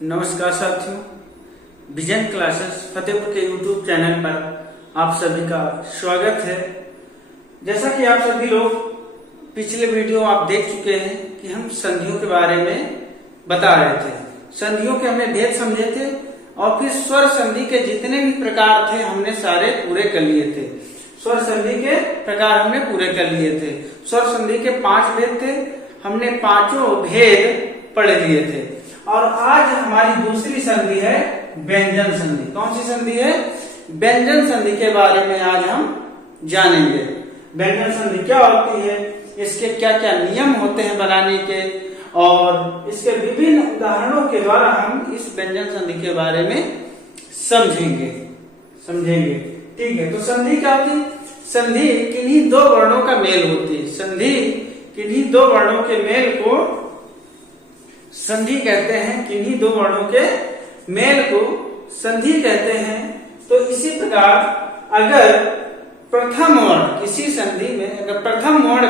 नमस्कार साथियों, vision classes Fatehpur के यूट्यूब चैनल पर आप सभी का स्वागत है। जैसा कि आप सभी लोग पिछले वीडियो आप देख चुके हैं कि हम संधियों के बारे में बता रहे थे। संधियों के हमने भेद समझे थे और फिर स्वर संधि के जितने भी प्रकार थे हमने सारे पूरे कर लिए थे। स्वर संधि के प्रकार हमने पूरे कर लिए थे। स्वर संधि के 5 भेद थे, हमने पांचों भेद पढ़ लिए थे। और आज हमारी दूसरी संधि है व्यंजन संधि। कौन सी संधि है? व्यंजन संधि के बारे में आज हम जानेंगे। व्यंजन संधि क्या होती है, इसके क्या क्या नियम होते हैं बनाने के, और इसके विभिन्न उदाहरणों के द्वारा हम इस व्यंजन संधि के बारे में समझेंगे। ठीक है, तो संधि क्या होती? संधि किन्हीं दो वर्णों का मेल होती है। संधि किन्हीं दो वर्णों के मेल को संधि कहते हैं। किन्हीं दो वर्णों के मेल को संधि कहते हैं। तो इसी प्रकार अगर प्रथम वर्ण किसी संधि में, अगर प्रथम वर्ण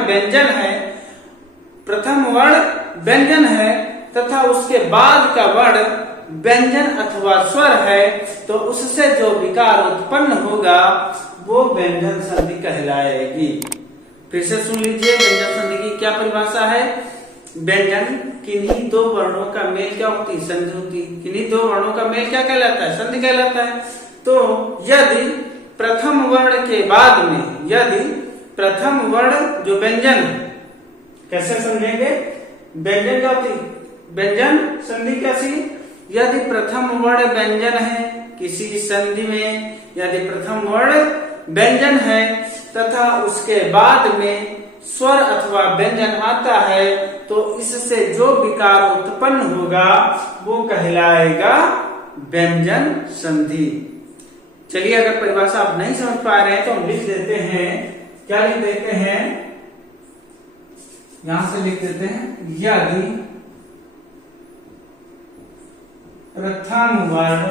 व्यंजन है तथा उसके बाद का वर्ण व्यंजन अथवा स्वर है, तो उससे जो विकार उत्पन्न होगा वो व्यंजन संधि कहलाएगी। फिर से सुन लीजिए, व्यंजन संधि की क्या परिभाषा है। व्यंजन किन्हीं दो वर्णों का मेल क्या होती है? संधि होती है। किन्हीं दो वर्णों का मेल क्या कहलाता है? संधि कहलाता है। तो यदि प्रथम वर्ण के बाद में, यदि प्रथम वर्ण जो व्यंजन है, कैसे समझेंगे? व्यंजन क्या होती है? व्यंजन संधि कैसी? यदि प्रथम वर्ण व्यंजन है किसी संधि में, यदि प्रथम वर्ण व्यंजन है तथा उसके बाद में स्वर अथवा व्यंजन आता है, तो इससे जो विकार उत्पन्न होगा वो कहलाएगा व्यंजन संधि। चलिए, अगर परिभाषा आप नहीं समझ पा रहे हैं तो हम लिख देते हैं। क्या लिख देते हैं? यहां से लिख देते हैं, यदि प्रथम वर्ण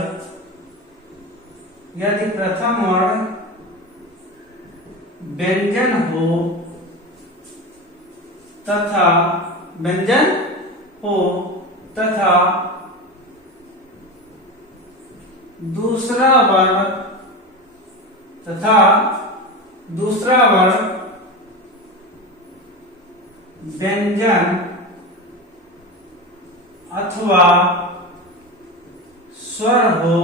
व्यंजन हो तथा दूसरा वर्ण व्यंजन अथवा स्वर हो।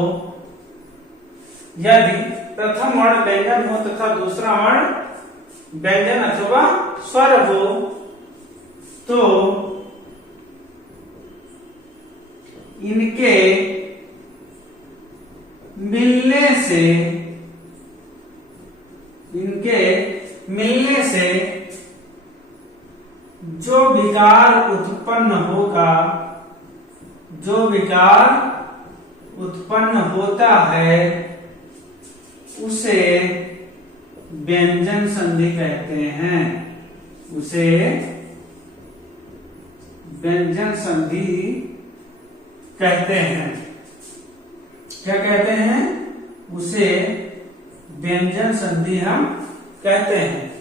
यदि प्रथम वर्ण व्यंजन हो तथा दूसरा वर्ण व्यंजन अथवा स्वर हो, तो इनके मिलने से जो विकार उत्पन्न होता है उसे व्यंजन संधि कहते हैं। उसे व्यंजन संधि कहते हैं। क्या कहते हैं? उसे व्यंजन संधि हम कहते हैं।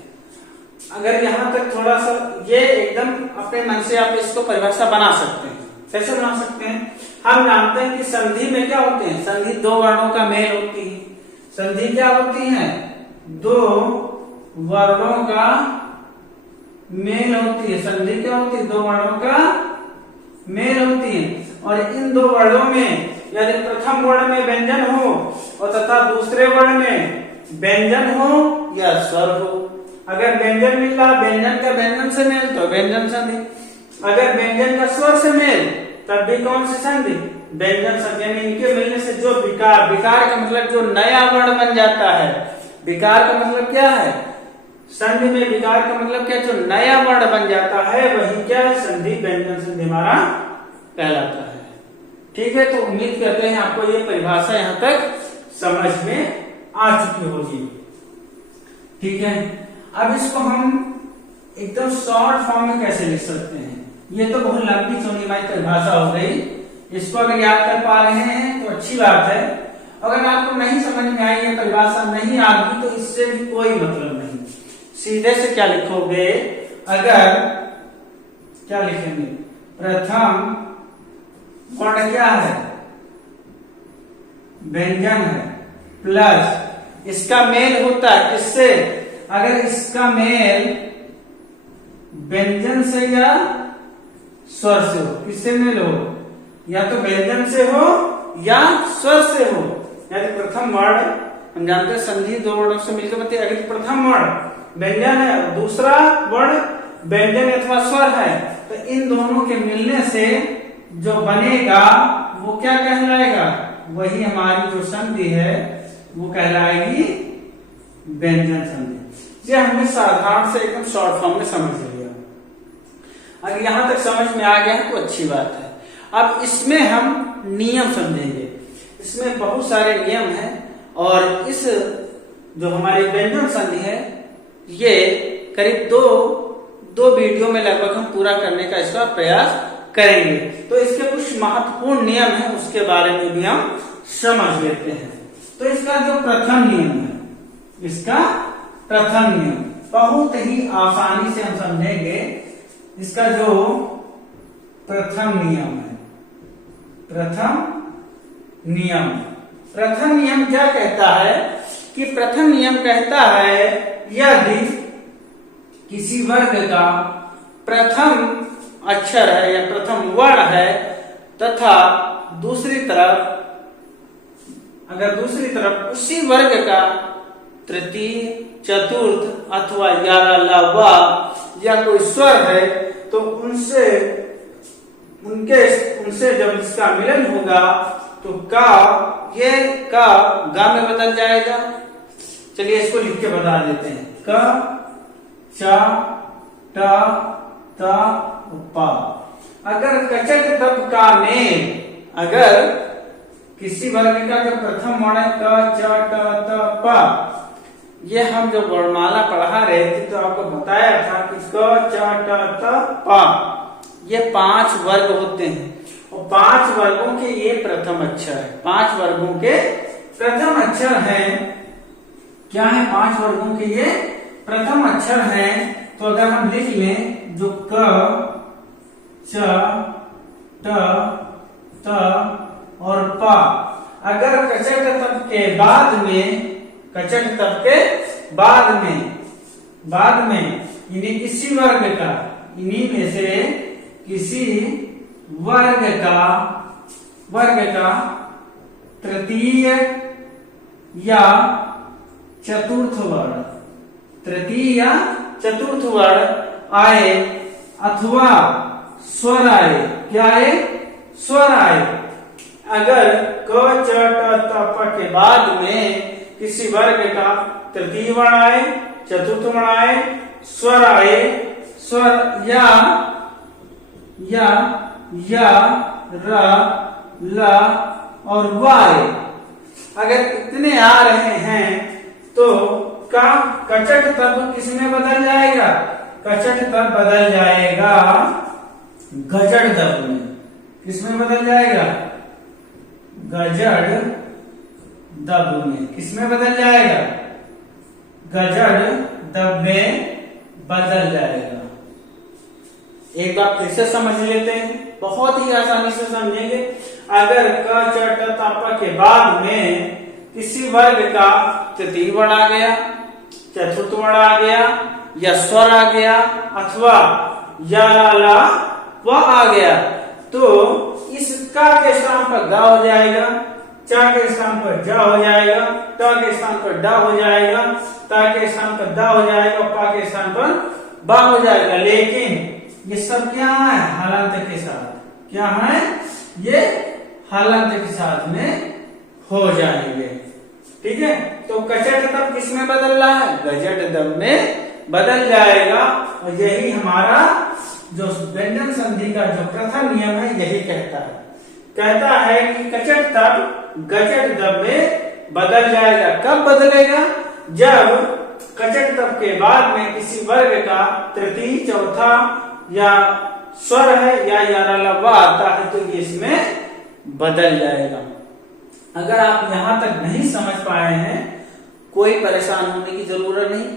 अगर यहां तक थोड़ा सा ये एकदम अपने मन से आप इसको परिभाषा बना सकते हैं। कैसे बना सकते हैं? हम जानते हैं कि संधि में क्या होते हैं? संधि दो वर्णों का मेल होती है। संधि क्या होती है? दो वर्णों का मेल होती है। संधि क्या होती है? दो वर्णों का मेल होती है। और इन दो वर्णों में यदि प्रथम वर्ण में व्यंजन हो और तथा दूसरे वर्ण में व्यंजन हो या स्वर हो। अगर व्यंजन मिल रहा, व्यंजन का व्यंजन से मेल, तो व्यंजन संधि। अगर व्यंजन का स्वर से मेल, तब भी कौन सी संधि? व्यंजन संधि। इनके मिलने से जो विकार का मतलब जो नया वर्ण बन जाता है। विकार का मतलब क्या है? संधि में विकार का मतलब क्या? जो नया वर्ण बन जाता है वही क्या है? संधि, व्यंजन संधि हमारा कहलाता है। ठीक है, तो उम्मीद करते हैं आपको ये परिभाषा यहाँ तक समझ में आ चुकी होगी। ठीक है, अब इसको हम एकदम शॉर्ट फॉर्म में कैसे लिख सकते हैं? ये तो बहुत लंबी चौड़ी परिभाषा हो गई। इसको अगर याद कर पा रहे हैं तो अच्छी बात है। अगर आपको नहीं समझ में आई, ये परिभाषा नहीं आ गई, तो इससे भी कोई मतलब नहीं। सीधे से क्या लिखोगे? अगर क्या लिखेंगे? प्रथम वर्ण क्या है? व्यंजन है। प्लस इसका मेल होता है किससे? अगर इसका मेल व्यंजन से या स्वर से हो, किससे मेल हो? या तो व्यंजन से हो या स्वर से हो। यदि प्रथम वर्ण, हम जानते हैं संधि दो वर्णों से मिलकर बनती है, अगर प्रथम वर्ण व्यंजन है और दूसरा वर्ण व्यंजन अथवा स्वर है, तो इन दोनों के मिलने से जो बनेगा वो क्या कहलाएगा? वही हमारी जो संधि है वो कहलाएगी व्यंजन संधि। ये हमने साधारण से एकदम शॉर्ट फॉर्म में समझ लिया। अगर यहां तक समझ में आ गया है तो अच्छी बात है। अब इसमें हम नियम समझेंगे। इसमें बहुत सारे नियम हैं और इस जो हमारी व्यंजन संधि है ये करीब दो वीडियो में लगभग हम पूरा करने का इसका प्रयास करेंगे। तो इसके कुछ महत्वपूर्ण नियम हैं उसके बारे में भी हम समझ लेते हैं। तो इसका जो प्रथम नियम है, इसका प्रथम नियम बहुत ही आसानी से हम समझेंगे। इसका जो प्रथम नियम है, प्रथम नियम क्या कहता है कि प्रथम नियम कहता है यदि किसी वर्ग का प्रथम अक्षर है या प्रथम वर्ण है तथा दूसरी तरफ उसी वर्ग का तृतीय, चतुर्थ अथवा वा या कोई स्वर है तो उनसे जब इसका मिलन होगा तो ये गा में बदल जाएगा। चलिए इसको लिख के बता देते हैं। क, च, ट, त, प। अगर कचट तब का मेल, अगर किसी वर्ग का जो प्रथम वर्ण है क, च, ट, त, प, ये हम जो वर्णमाला पढ़ा रहे थे तो आपको बताया था कि क, च, ट, त, प ये 5 वर्ग होते हैं और 5 वर्गों के ये प्रथम अक्षर है। 5 वर्गों के प्रथम अक्षर हैं। क्या है? 5 वर्गों के ये प्रथम अक्षर हैं। तो अगर हम लिख लें जो क, च, ट, त और प, अगर कचट तब के बाद में इन्हीं किसी वर्ग का, इन्हीं में से किसी वर्ग का तृतीय या चतुर्थ वर्ण आए अथवा स्वर आए। क्या आए? स्वर आए। अगर क, च, ट, त, प के बाद में किसी वर्ग का तृतीय वर्ण आए, चतुर्थ वर्ण आए, स्वर आए, स्वर या र, ल और वाय, अगर इतने आ रहे हैं तो कचट तब किसमें बदल जाएगा? कचट तब बदल जाएगा गजड़ दब में। किसमें बदल जाएगा? गजड़ दब में। किसमें बदल जाएगा? गजड़ दब में बदल जाएगा। एक बार फिर से समझ लेते हैं, बहुत ही आसानी से समझेंगे। अगर क, च, ट, त, प के बाद में किसी वर्ग का तृतीय वर्ण आ गया, चतुर्थ वर्ण आ गया या स्वर आ गया अथवा या ला व आ गया तो इसका के स्थान पर गा हो जाएगा, च के स्थान पर ज हो जाएगा, ट के स्थान पर ड हो जाएगा, त के स्थान पर द हो जाएगा, प के स्थान पर ब हो जाएगा। लेकिन ये सब क्या है? हलांत के साथ। क्या है? ये हलांत के साथ में हो जाएंगे। ठीक है, तो कचट तब किसमें बदल रहा है? गजट दब में बदल जाएगा। और यही हमारा जो व्यंजन संधि का जो प्रथम नियम है यही कहता है कि कचट तब गजट दब में बदल जाएगा। कब बदलेगा? जब कचट तब के बाद में किसी वर्ग का तृतीय, चौथा या स्वर है या लवा आता है तो ये इसमें बदल जाएगा। अगर आप यहां तक नहीं समझ पाए हैं कोई परेशान होने की जरूरत नहीं।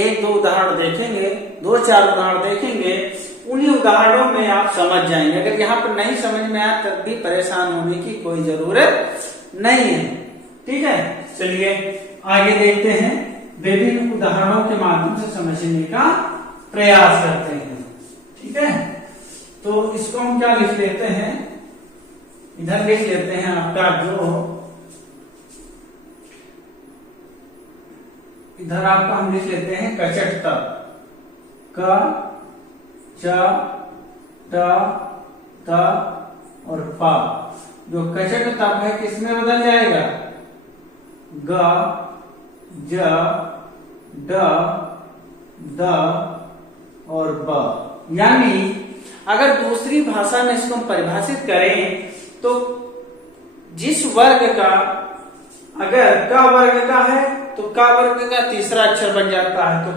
1-2 उदाहरण देखेंगे, 2-4 उदाहरण देखेंगे, उन्हीं उदाहरणों में आप समझ जाएंगे। अगर यहाँ पर नहीं समझ में आया तब भी परेशान होने की कोई जरूरत नहीं है। ठीक है, चलिए आगे देखते हैं, विभिन्न उदाहरणों के माध्यम से समझने का प्रयास करते हैं। ठीक है, तो इसको हम क्या लिख लेते हैं, इधर लिख लेते हैं आपका जो इधर आपका हम लिख लेते हैं कचट तप, क च ट त और प। जो कचट तप है किसमें बदल जाएगा, ग ज ड द और ब। यानी अगर दूसरी भाषा में इसको हम परिभाषित करें तो जिस वर्ग का, अगर क वर्ग का है तो क वर्ग का तीसरा अक्षर बन जाता है। तो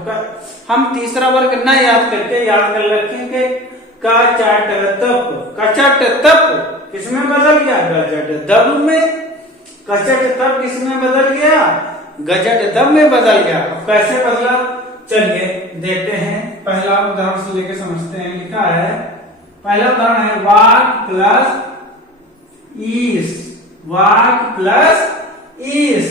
हम तीसरा वर्ग न याद करके याद कर रखेंगे कचट तप। कचट तप किसमें बदल गया, गजट दब में। कचट तप किसमें बदल गया, गजट दब में बदल गया। अब कैसे बदला, चलिए देखते हैं। पहला उदाहरण से लेकर समझते हैं। लिखा है, पहला उदाहरण है वाक प्लस ईस, वाक प्लस ईस।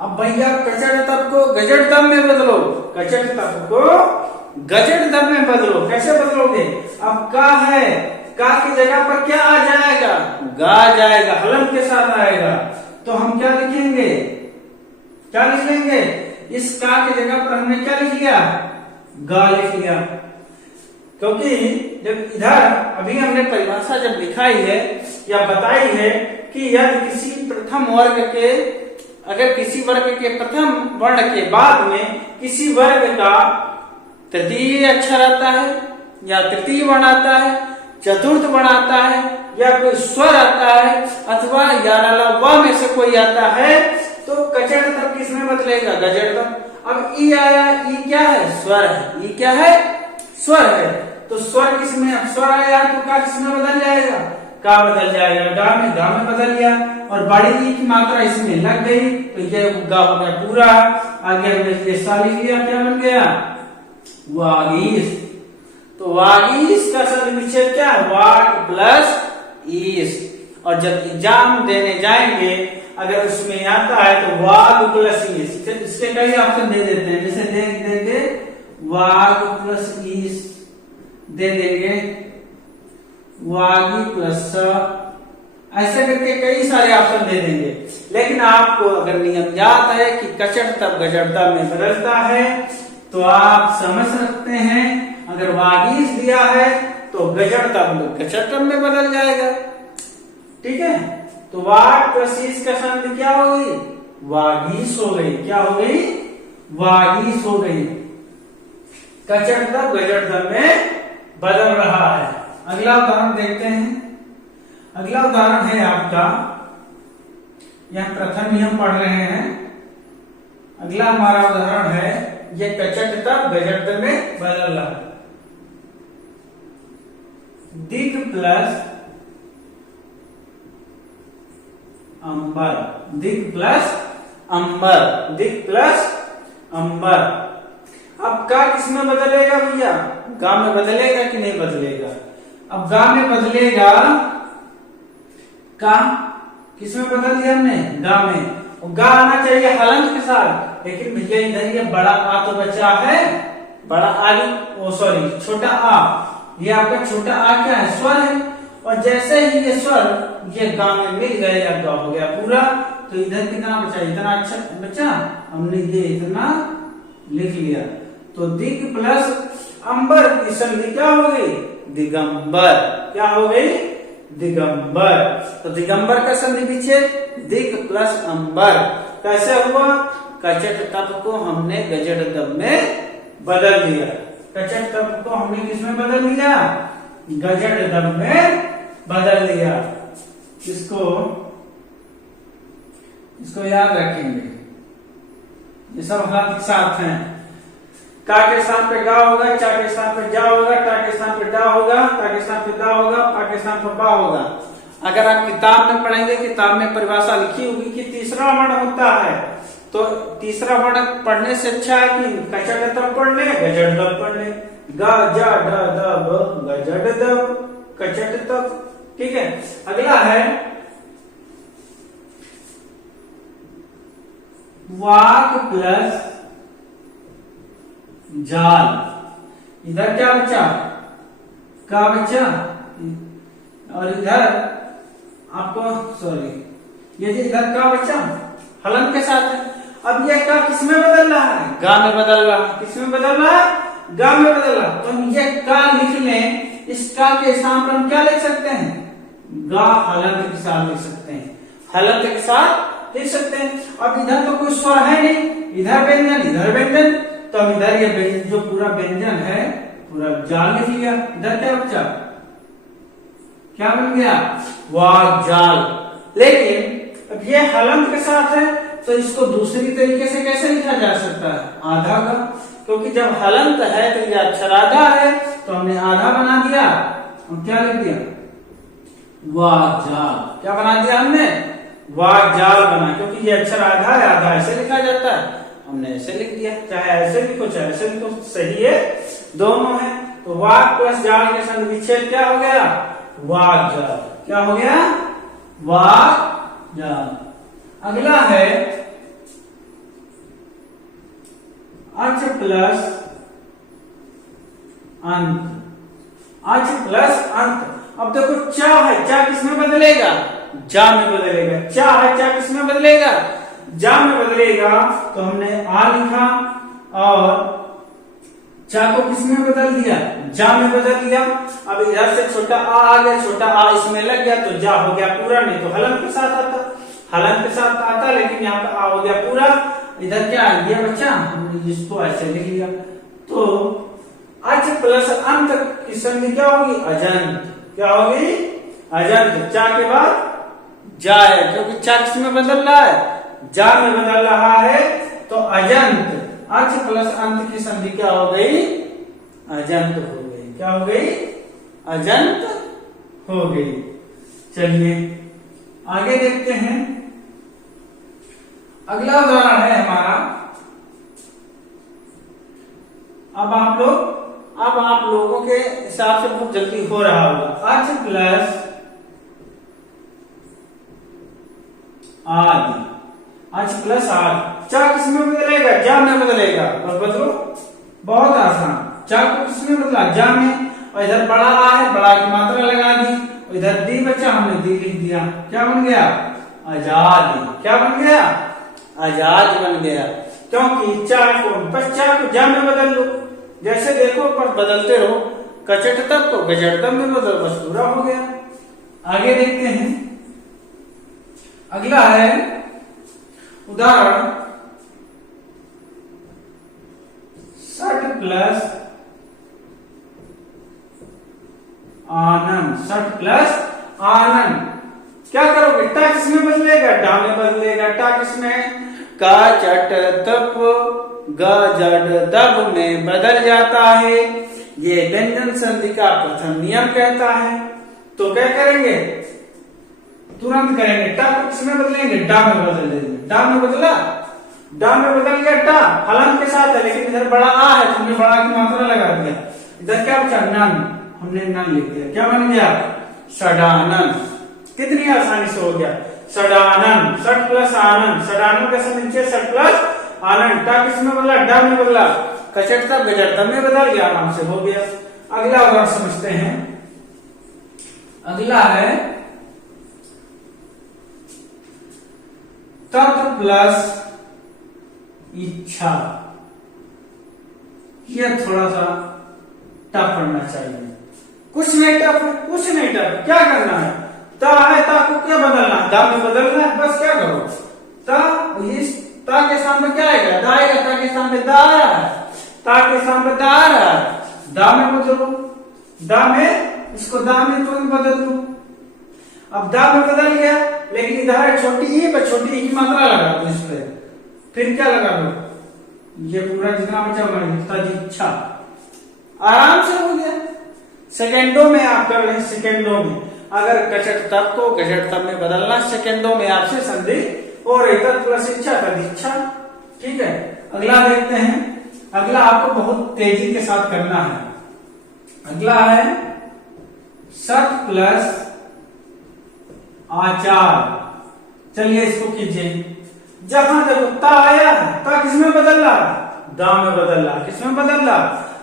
अब भैया कचट तप को गजट दब में बदलो, कचट तप को गजट दब में बदलो। कैसे बदलोगे, अब का है, का की जगह पर क्या आ जाएगा, गा जाएगा, हलन के साथ आएगा। तो हम क्या लिखेंगे, क्या लिख लेंगे, इस का की जगह पर हमने क्या लिख लिया, गा लिख लिया। क्योंकि जब इधर अभी हमने परिभाषा जब दिखाई है या बताई है कि यदि किसी प्रथम वर्ग के, अगर किसी वर्ग के प्रथम वर्ण के बाद में किसी वर्ग का तृतीय अक्षर आता है या तृतीय वर्ण आता है, चतुर्थ वर्ण आता है या कोई स्वर आता है अथवा या व में से कोई आता है तो कचट तब किसमें बदलेगा, गजट तब। अब ई आया, ई क्या है, स्वर है, ई क्या है, स्वर है। तो स्वर किसमें, अब स्वर आया तो का किसमें बदल जाएगा, का बदल जाएगा, गा में बदल गया। और बड़ी ई की मात्रा इसमें लग गई तो ये गा हो गया पूरा। आगे हमने ये सा लिख लिया, क्या बन गया, वागीस। तो वागीस का शब्द विच्छेद क्या है, वाक प्लस ईस। और जब एग्जाम देने जाएंगे अगर उसमें आता है तो वाग प्लस ईस, इसके कई ऑप्शन दे देते हैं। जैसे देंगे वाग प्लस ईस, दे देंगे वागी प्लस, ऐसे करके कई सारे ऑप्शन दे देंगे। लेकिन आपको अगर नियम याद है कि कचट तब गजट दब में बदलता है तो आप समझ सकते हैं। अगर वागीस दिया है तो गजट तब गजट तब में बदल जाएगा। ठीक है, तो वाग प्लस ईस का संधि क्या हो गई, वागीस हो गई। क्या हो गई, वागीस हो गई। कचट तब गजट तब में बदल रहा है। अगला उदाहरण देखते हैं। अगला उदाहरण है आपका, यह प्रथम नियम पढ़ रहे हैं। अगला हमारा उदाहरण है, ये कचट तब गजट तब में बदल रहा है। दिग प्लस अंबर, दिग प्लस अंबर, दिग प्लस अंबर। अब का किसमें बदलेगा भैया, गा में बदलेगा कि नहीं बदलेगा। अब गा में बदलेगा, का किसमें बदल दिया हमने, गा में। गा आना चाहिए हलंत के साथ, लेकिन भैया इधर ये बड़ा आ तो बचा है, बड़ा आलू, ओ सॉरी छोटा आ। ये आपका छोटा आ क्या है, स्वर है। और जैसे ही ये स्वर ये गा में मिल गए या गा हो गया पूरा, तो इधर कितना बचा, इतना अच्छा बचा, हमने ये इतना लिख लिया। तो दिग प्लस अंबर की संधि क्या हो गई, दिगंबर। क्या हो गई, दिगंबर। तो दिगंबर का संधि विच्छेद दिग प्लस अंबर। कैसे हुआ, कचट तब को हमने गजट दब में बदल दिया। कचट तब को हमने किसमें बदल दिया, गजट दब में बदल दिया। इसको याद रखेंगे, ये सब हाथ साथ हैं। का के स्थान पे गा होगा, चा के स्थान पे जा होगा, टा के स्थान पे डा होगा, ता के स्थान पे दा होगा, पा के स्थान पे बा होगा। अगर आप किताब में पढ़ेंगे, किताब में परिभाषा लिखी होगी कि तीसरा वर्ण होता है, तो तीसरा वर्ण पढ़ने से अच्छा है कि कचट तब पढ़ ले, गजट तब पढ़ ले। गा जा ड दब गजड दब कचट तब। ठीक है, अगला है वाक प्लस जाल। इधर क्या बचा, का बचा, और इधर आपको सॉरी ये इधर का बचा हलन के साथ है। अब ये का किसमें बदल रहा है, गा में बदल रहा है। किसमें बदल रहा है, गा में बदल रहा है। तो हम ये का लिख लें, इस का के स्थान पर हम क्या लिख सकते हैं, गा हलंत के साथ लिख सकते हैं, हलंत के साथ लिख सकते हैं। अब इधर तो कोई स्वर है नहीं, इधर व्यंजन इधर व्यंजन, तो हम इधर ये जो पूरा व्यंजन है पूरा जाल लिख लिया। इधर क्या बचा, क्या बन गया, वाक जाल। लेकिन अब ये हलंत के साथ है तो इसको दूसरी तरीके से कैसे लिखा जा सकता है, आधा का, क्योंकि जब हलंत है तो ये अक्षर आधा है तो हमने आधा बना दिया। हम क्या लिख दिया, वाक जाल। क्या बना दिया हमने, वाक जाल बना, क्योंकि ये अक्षर आधा है, आधा ऐसे लिखा जाता है, हमने ऐसे लिख दिया। चाहे ऐसे लिखो चाहे ऐसे लिखो, सही है, दोनों है। तो वाक प्लस जाल के संग विच्छेद क्या हो गया, वाक जाल। क्या हो गया, वाक जाल। अगला है अच प्लस अंत। अच प्लस अंत। अब देखो चा है, चा किसमें बदलेगा, जा में बदलेगा। चा है, चा किसमें बदलेगा, जा में बदलेगा। तो हमने आ लिखा और चा को किसमें बदल दिया, जा में बदल दिया। अब इधर से छोटा आ गया, छोटा आ इसमें लग गया तो जा हो गया पूरा, नहीं तो हलन के साथ आता, हलन के साथ आता, लेकिन यहाँ पे आ हो गया पूरा। इधर क्या आ गया बच्चा, हमने इसको ऐसे लिख लिया। तो अच प्लस अंत की संधि क्या होगी, अजंत। क्या होगी, अजंत। चा के बाद जा है, क्योंकि चा किसमें बदल रहा है, जा में बदल रहा है, तो अजंत। अच प्लस अंत की संधि क्या हो गई, अजंत हो गई। क्या हो गई, अजंत हो गई। चलिए आगे देखते हैं। अगला उदाहरण है हमारा, अब आप लोगों के हिसाब से बहुत जल्दी हो रहा होगा। अच प्लस आदि, अच प्लस आदि। चा किसमें बदलेगा, जा में बदलेगा। और बदलो, बहुत आसान। चा को किसमें बदला, जा में, और इधर बड़ा आ है, बड़ा की मात्रा लगा दी, इधर दी बचा, हमने दी लिख दिया। क्या बन गया, आजादी। क्या बन गया, आजाद बन गया। क्योंकि चा को जा में बदल लो, जैसे देखो पर बदलते रहो, कचट तब को गजट तब में बदल, बस पूरा हो गया। आगे देखते हैं। अगला है उदाहरण सट प्लस आनंद। सट प्लस आनंद। क्या करोगे, टा किसमें बदलेगा, डा में बदलेगा। टा किसमें, का चट तप ग जड दब में बदल जाता है। ये व्यंजन संधि का प्रथम नियम कहता है। तो क्या करेंगे, तुरंत करेंगे। टा को किसमें बदलेंगे, डा में बदल देंगे। डा में बदला, डा में बदल गया, टा हलन के साथ है, लेकिन इधर बड़ा आ है, तुमने बड़ा की मात्रा लगा दिया। इधर क्या बचा, नन, हमने नन लिख दिया। क्या बन गया, सडानन। कितनी आसानी से हो गया, सडानन। सट प्लस आनंद, सडानन का नीचे सट प्लस आनंद। टा किसमें बदला, डा में बदला, कचटता गजटता में बदल गया, आराम से हो गया। अगला उदाहरण समझते हैं। अगला है तत्व प्लस इच्छा। यह थोड़ा सा टफ पढ़ना चाहिए, कुछ नहीं टफ, कुछ नहीं टफ। क्या करना है, ता है, ता को क्या बदलना है, दा में बदलना है, बस क्या करो, ता, इस ता के सामने क्या आएगा, दा आएगा, ता के सामने दा आ रहा है, ता के सामने दा आ रहा है, दा में बदलो, दा में, इसको दा में तुरंत बदल दो। अब दा में बदल गया, लेकिन इधर छोटी ई पर छोटी ई की मात्रा लगा दो इस पे, फिर क्या लगा दो, ये पूरा जितना बचा हुआ इच्छा, आराम से हो गया। सेकेंडों में आप कर रहे हैं, सेकेंडों में। अगर कचट तब को गजट तब में बदलना, सेकेंडों में आपसे संधि और तत् प्लस इच्छा तदिच्छा। ठीक है, अगला देखते हैं। अगला आपको बहुत तेजी के साथ करना है। अगला है सत प्लस आचार। चलिए इसको कीजिए। जहां देखो ता आया, ता किसमें बदल रहा? दा में बदल रहा। किसमें बदल रहा?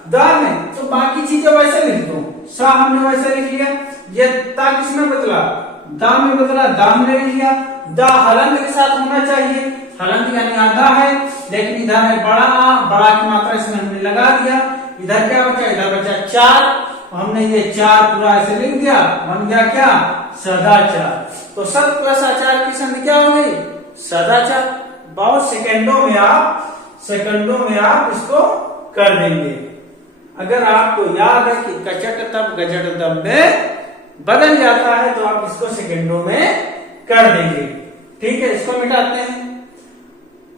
दा में। तो बाकी चीजें वैसे लिख दो। सा हमने वैसे लिख लिया। ये ता किसमें बदला? दा में बदला, दा हमने लिख लिया। दा हलंत के साथ होना चाहिए। हलंत यानी आधा है, लेकिन इधर है बड़ा आ, बड़ा की मात्रा इसमें हमने लगा दिया। इधर क्या बचा? इधर बचा 4। हमने ये 4 पूरा ऐसे लिख दिया, बन गया क्या? सदाचार। तो सत प्लस आचार की संधि क्या हो गई? सदाचार। बहुत सेकंडों में आप इसको कर देंगे। अगर आपको याद है कि कचट तब गजट तब में बदल जाता है तो आप इसको सेकंडों में कर देंगे। ठीक है, इसको मिटाते हैं।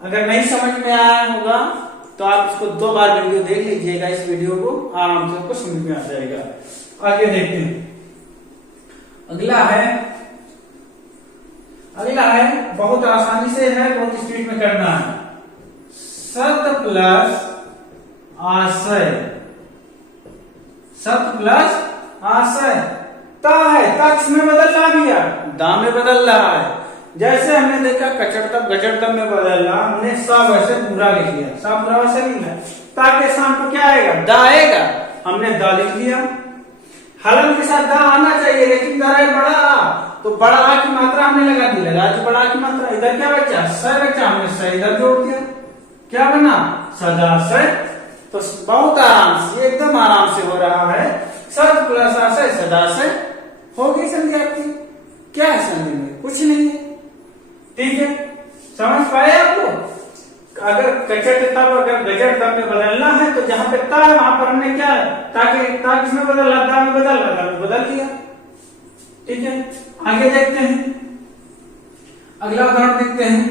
अगर नहीं समझ में आया होगा तो आप इसको 2 बार वीडियो देख लीजिएगा। इस वीडियो को आराम से आपको समझ में आ जाएगा। आगे देखते हैं। अगला है बहुत आसानी से है, बहुत स्पीड में करना है। सत प्लस आशय। सत प्लस आशय। ता है, ता किसमें बदल रहा भैया? दा में बदल रहा है। जैसे हमने देखा कचड़ तब गजड़ तब में बदल रहा, हमने सा वैसे पूरा लिख लिया। सा पूरा वैसे लिखना है। ता के साथ तो क्या आएगा? दा आएगा। हमने दा लिख लिया। हलन के साथ दा आना चाहिए, लेकिन दा है बड़ा आ, तो बड़ा आ की मात्रा हमने लगा दी। लगा दी बड़ा की मात्रा। इधर क्या बचा? स बचा। हमने स इधर जोड़ दिया। क्या बना? सदाशय। तो बहुत आराम से, एकदम आराम से हो रहा है। सत प्लस आशय सदाशय हो गई संधि आपकी। क्या है संधि में? कुछ नहीं है। ठीक है, समझ पाए आप लोग? अगर कचट तब अगर गजट तब में बदलना है तो जहां पे ता है वहां पर हमने क्या है? ता किसमें बदल रहा? दा में बदल रहा, दा में बदल दिया। ठीक है, आगे देखते हैं। अगला उदाहरण देखते हैं।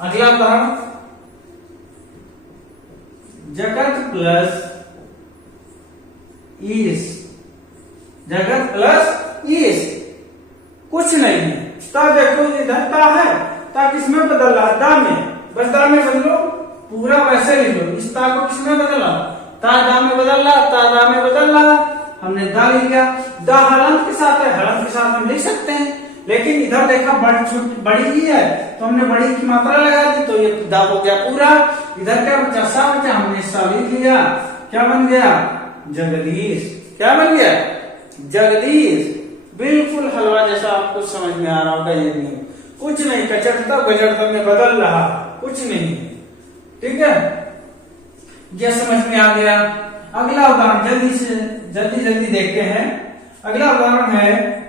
अगला उदाहरण जगत प्लस ईश। जगत प्लस ईश कुछ नहीं है। ता देखो इधर ता है, ता किसमें बदल रहा? दा में। बस दा में बदलो, पूरा वैसे लिख लो। इस ता को किसमें बदला? ता दा में बदल रहा, ता दा में बदल रहा। हमने दा लिख लिया। दा हलंत के साथ है, हलंत के साथ हम लिख सकते हैं, लेकिन इधर देखा बड़ी ही है तो हमने बड़ी की मात्रा लगा दी, तो ये दा हो गया पूरा। इधर क्या बचा? सा बचा। हमने सा लिख लिया। क्या बन गया? जगदीश। क्या बन गया? जगदीश। बिल्कुल हलवा जैसा आपको समझ में आ रहा होगा। ये नहीं, कुछ नहीं। कचड़ता गजड़ता में बदल रहा, कुछ नहीं। ठीक है, ये समझ में आ गया। अगला उदाहरण जल्दी देखते हैं। अगला उदाहरण है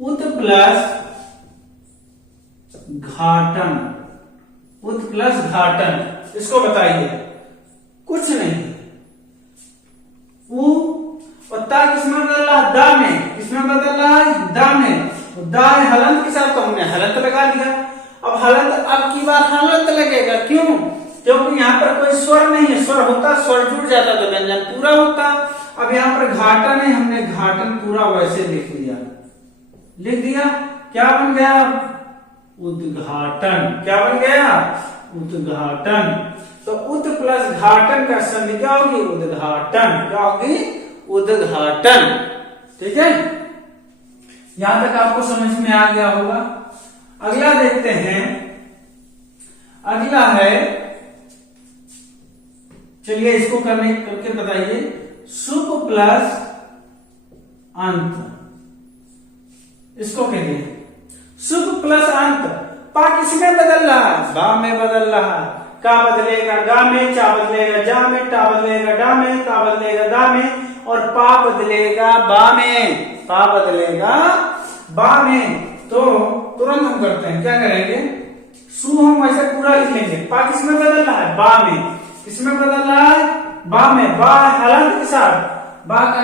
उत प्लस घाटन। उत प्लस घाटन, इसको बताइए। कुछ नहीं। और ता किसमें बदल रहा? दा में। किसमें बदल रहा है? दा में। दा है हलंत के साथ, तो हमने हलंत लगा लिया। अब हलंत, अब की बार हलंत लगेगा। क्यों? क्योंकि यहाँ पर कोई स्वर नहीं है। स्वर होता, स्वर जुड़ जाता तो व्यंजन पूरा होता। अब यहाँ पर घाटन है, हमने घाटन पूरा वैसे लिख लिया। लिख दिया। क्या बन गया? उद्घाटन। क्या बन गया? उद्घाटन। तो उत प्लस घाटन का संधि क्या होगी? उद्घाटन। क्या होगी? उद्घाटन। ठीक है, यहां तक आपको समझ में आ गया होगा। अगला देखते हैं। अगला है, चलिए इसको करके बताइए। सुप प्लस अंत। इसको कहिए सुप प्लस अंत। पा किसमें बदल रहा है? बा में बदल रहा है। का बदलेगा गा में, चा बदलेगा जा में, टा बदलेगा डा में, ता बदलेगा दा में, और पा बदलेगा बा में। पा बदलेगा बा में। तो तुरंत हम करते हैं, क्या करेंगे? सु हम वैसे पूरा लिख लेंगे। पा किसमें बदल रहा है? बा में। किसमें बदल रहा है? बा में। बा हलंत के साथ। बा का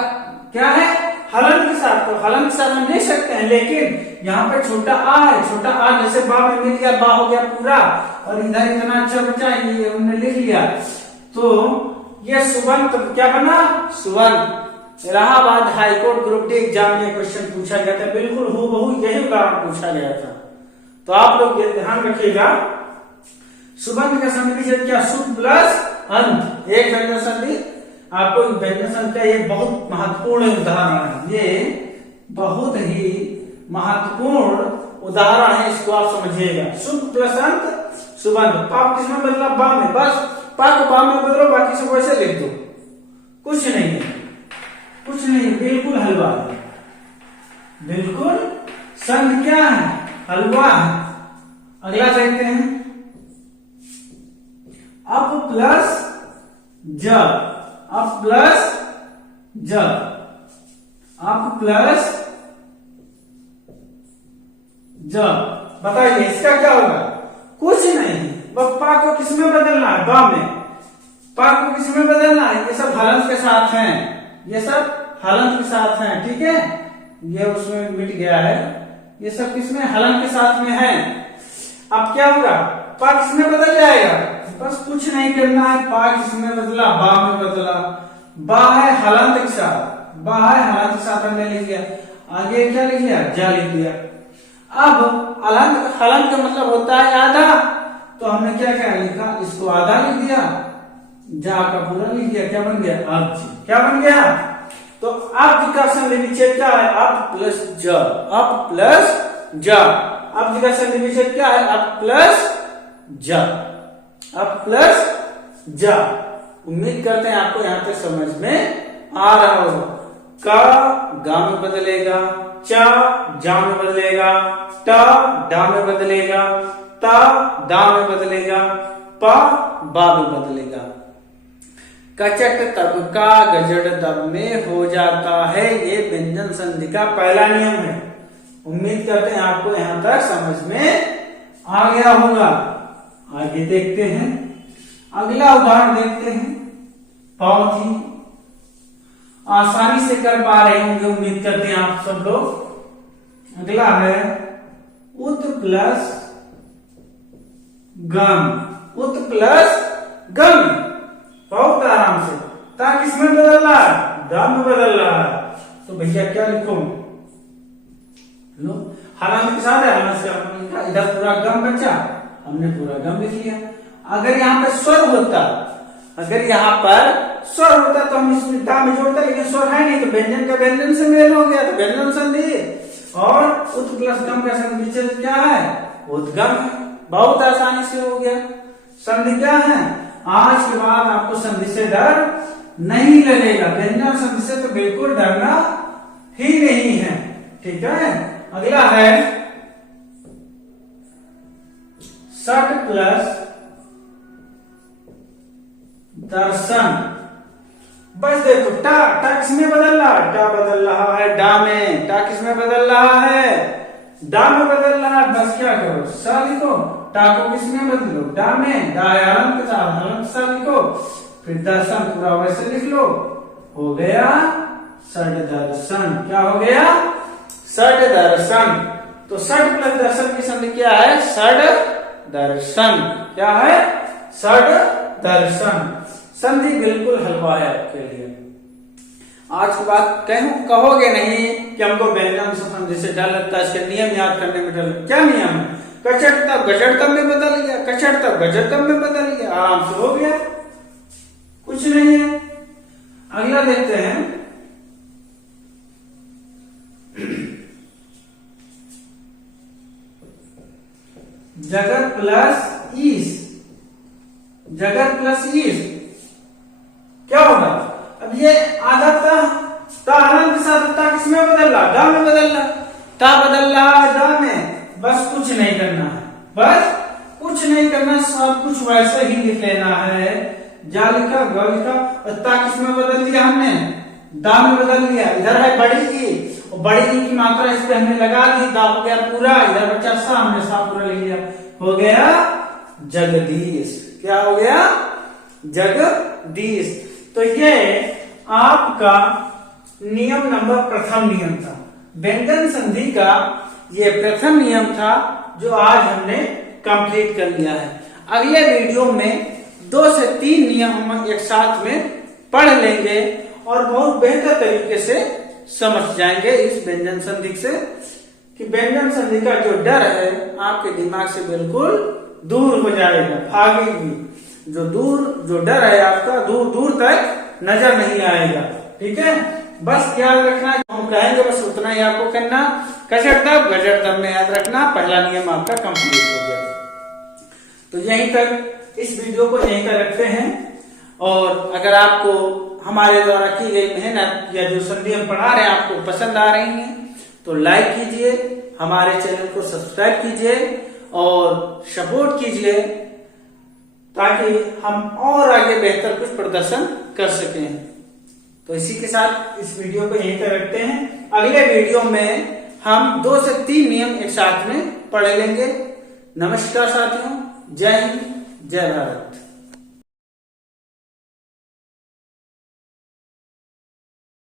क्या है? हलंत के साथ। तो हलंत के साथ हम लिख सकते हैं, लेकिन यहाँ पे छोटा आ है। छोटा आ जैसे बा में मिल गया, बा हो गया पूरा। और इधर इतना अच्छा बचा, ये हमने लिख लिया। तो ये सुबंत क्या बना? सुबंत। Allahabad high court group D exam में क्वेश्चन पूछा गया था। बिल्कुल हूबहू यही उदाहरण पूछा गया था। तो आप लोग ये ध्यान रखिएगा। सुबंत का संधि क्या? सुप प्लस अंत। एक संधि आपको व्यंजन संधि का ये बहुत महत्वपूर्ण उदाहरण है, ये बहुत ही महत्वपूर्ण उदाहरण है, इसको आप समझिएगा। शुभ प्लस अंत सुबंध, पाप किसमें बदला? बा में। बस पा को बा में बदलो, बाकी सब वैसे लिख दो, कुछ नहीं है, कुछ नहीं है, बिल्कुल हलवा है, बिल्कुल संधि क्या है? हलवा है। अगला देखते हैं, अप प्लस ज, अप प्लस ज, अप प्लस ज, बताइए इसका क्या होगा? कुछ नहीं, बस पा को किसमें बदलना है? बा में। पा को किसमें बदलना है? ये सब हलंत के साथ हैं, ये सब हलंत के साथ हैं, ठीक है, ये उसमें मिट गया है, ये सब किसमें? हलंत के साथ में है। अब क्या होगा? पा किसमें बदल जाएगा? बस कुछ नहीं करना है, पा किसमें बदला? बा में बदला। बा है हलंत के साथ, बा है हलंत के साथ हमने लिख लिया, आगे क्या लिख लिया? जा लिख लिया। अब हलंत, हलंत का मतलब होता है आधा, तो हमने क्या क्या लिखा? इसको आधा लिख दिया, जा का पूरा लिख दिया, क्या बन गया? अब्ज। क्या बन गया? तो अब्ज का संधि विच्छेद क्या है? अप प्लस ज, अप प्लस ज। अब्ज का संधि विच्छेद क्या है? अप प्लस ज, अप प्लस ज। उम्मीद करते हैं आपको यहां तक समझ में आ रहा होगा। का गा में बदलेगा, चा जा में बदलेगा, टा डा में बदलेगा, ता दा में बदलेगा, पा बा में बदलेगा। कचट तब का गजट तब में हो जाता है, ये व्यंजन संधि का पहला नियम है। उम्मीद करते हैं आपको यहां तक समझ में आ गया होगा। आगे देखते हैं, अगला उदाहरण देखते हैं, बहुत ही आसानी से कर पा रहे होंगे, उम्मीद करते हैं आप सब लोग। अगला है उत प्लस गम, उत प्लस गम, बहुत आराम से। ता किसमें बदल रहा है? दा में बदल रहा है, तो भैया क्या लिखो? लो हलंत के साथ है, हलंत से इधर पूरा गम बचा, हमने पूरा गम लिख लिया। अगर यहाँ पे स्वर होता, अगर यहाँ पर स्वर होता तो हम इसमें दा में जोड़ता, लेकिन स्वर है नहीं, तो व्यंजन का व्यंजन से मेल हो गया, तो व्यंजन संधि। और उत प्लस गम का संधि विच्छेद क्या है? उद्गम है। बहुत आसानी से हो गया। संधि क्या है? आज के बाद आपको संधि से डर नहीं लगेगा, व्यंजन संधि से तो बिल्कुल डरना ही नहीं है, ठीक है। अगला है सट प्लस दर्शन। बस देखो, टा टा किसमें बदल रहा है? टा बदल रहा है डा में। टा किसमें बदल रहा है? डा में बदल रहा है। बस क्या करो? सा लिखो। टा को किसमें बदलो? डा में। डा हलंत के साथ, हलंत सा लिखो, फिर दर्शन पूरा वैसे लिख लो, हो गया सट दर्शन। क्या हो गया? सट दर्शन। तो सट प्लस दर्शन की संधि क्या है? सट दर्शन। क्या है? सट दर्शन। संधि बिल्कुल हलवा है आपके लिए। आज के बाद कहोगे नहीं कि हमको व्यंजन संधि से डर लगता है, इसके नियम याद करने में डर लगता है। क्या नियम है? कचट तब गजट तब में बदल गया, कचट तब गजट तब में बदल गया, आराम से हो गया, कुछ नहीं है। अगला देखते हैं, जगत प्लस ईस। जगत प्लस ईस क्या होगा? अब ये आधा ता हलंत के साथ ता किसमें बदल रहा? दा में बदल रहा। ता बदल रहा है दा में। बस कुछ नहीं करना है, बस कुछ नहीं करना, सब कुछ वैसे ही लिख लेना है। जा लिखा, ग लिखा, और ता किसमें बदल दिया हमने? दा में बदल दिया। इधर है बड़ी ई, और बड़ी ई की मात्रा इस पे हमने लगा दी, दा हो गया पूरा, इधर बच्चा सा, हमने सा पूरा लिख लिया, हो गया जगदीश। क्या हो गया? जगदीश। तो ये आपका नियम नंबर प्रथम नियम था, व्यंजन संधि का ये प्रथम नियम था, जो आज हमने कंप्लीट कर लिया है। अगले वीडियो में 2 से 3 नियम हम एक साथ में पढ़ लेंगे और बहुत बेहतर तरीके से समझ जाएंगे इस व्यंजन संधि से, कि व्यंजन संधि का जो डर है आपके दिमाग से बिल्कुल दूर हो जाएगा, भागेगी। जो डर है आपका दूर दूर तक नजर नहीं आएगा। ठीक है, बस याद रखना, हम कहेंगे बस उतना ही आपको करना। कचर तब गजर तब में याद रखना, पहला नियम आपका कंप्लीट हो गया। तो यहीं तक इस वीडियो को यहीं तक रखते हैं। और अगर आपको हमारे द्वारा की गई मेहनत या जो संधि हम पढ़ा रहे हैं आपको पसंद आ रही है तो लाइक कीजिए, हमारे चैनल को सब्सक्राइब कीजिए और सपोर्ट कीजिए, ताकि हम और आगे बेहतर कुछ प्रदर्शन कर सकें। तो इसी के साथ इस वीडियो को यहीं तक रखते हैं। अगले वीडियो में हम 2 से 3 नियम एक साथ में पढ़ लेंगे। नमस्कार साथियों, जय हिंद, जय भारत।